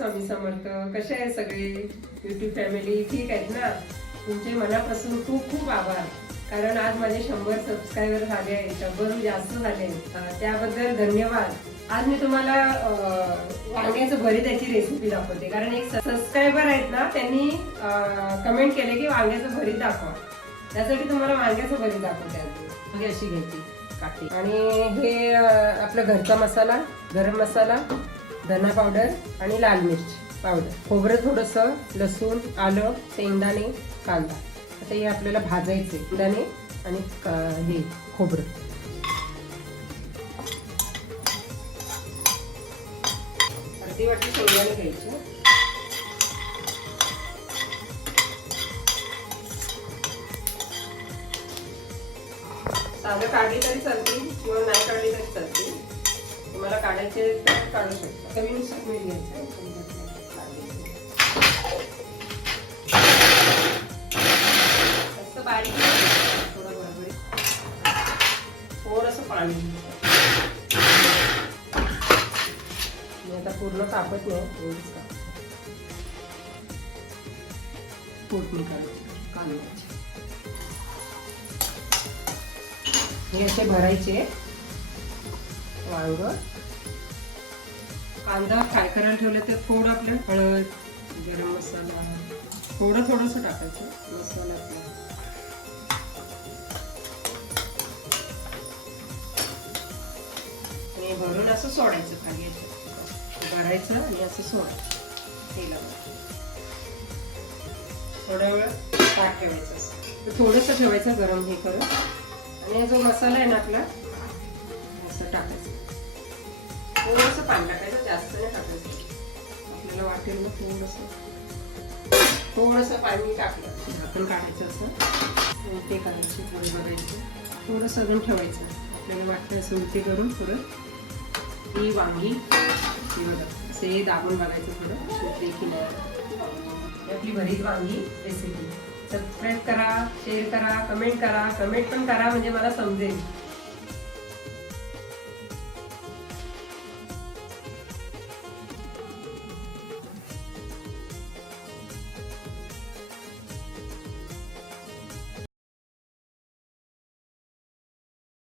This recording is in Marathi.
स्वामी समर्थ. कसे आहे सगळे युट्यूब फॅमिली? ठीक आहेत ना? तुमचे मनापासून खूप खूप आभार. कारण आज माझे 100 सबस्क्रायबर झाले आहेत, 100 जास्त झाले. त्याबद्दल धन्यवाद. आज मी तुम्हाला वांग्याचं भरीत याची रेसिपी दाखवते. कारण एक सबस्क्रायबर आहेत ना, त्यांनी कमेंट केले की वांग्याचं भरीत दाखवा. त्यासाठी तुम्हाला वांग्याचं भरीत दाखवते. आज अशी घ्यायची काठी आणि हे आपला घरचा मसाला, गरम मसाला, धना पावडर आणि लाल मिर्च पावडर, खोबरं थोडंसं, लसूण, आलं, शेंगदाणे, कांदा. आता हे आपल्याला भाजायचे. शेंगदाणे आणि हे खोबरं. अर्धी वाटी शेंगदाणे घ्यायचे. साधं काढली तरी चालतील किंवा नाही काढली तरी चालतील. तुम्हाला काढायचे तर काढू शकता. चवीनुसार मीठ घ्यायचं. जास्त बारीक थोडं बरोबर, थोडंसं पाणी. मी आता पूर्ण कापत नाही, एवढंच कापत. फोडणी काढायची. हे असे भरायचे वांग. कांदा फ्राय करायला ठेवले तर थोडं आपलं हळद, गरम मसाला थोडंसं टाकायचं. मसाला आणि भरून असं सोडायचं. खाली भरायचं आणि असं सोडायचं तेलावर. थोडा वेळ ताट ठेवायचं. असं थोडंसं ठेवायचं गरम हे करून. आणि जो मसाला आहे ना आपला, असं टाकायचं. थोडंसं पाणी टाकायचं, जास्त नाही टाकायचं. आपल्याला वाटेल ना थोडंसं पाणी टाकलं, झाकण काढायचं. असं उलटे करायचे, थोडे बघायचे, थोडंसं अजून ठेवायचं. आपल्याला वाटतं असं उलटी करून थोडं ही वांगी ही बघा असे दाबून बघायचं थोडं सुटले की नाही. आपली भरीत वांगी रेसिपी. सबस्क्राईब करा, शेअर करा, कमेंट करा. कमेंट पण करा म्हणजे मला समजेल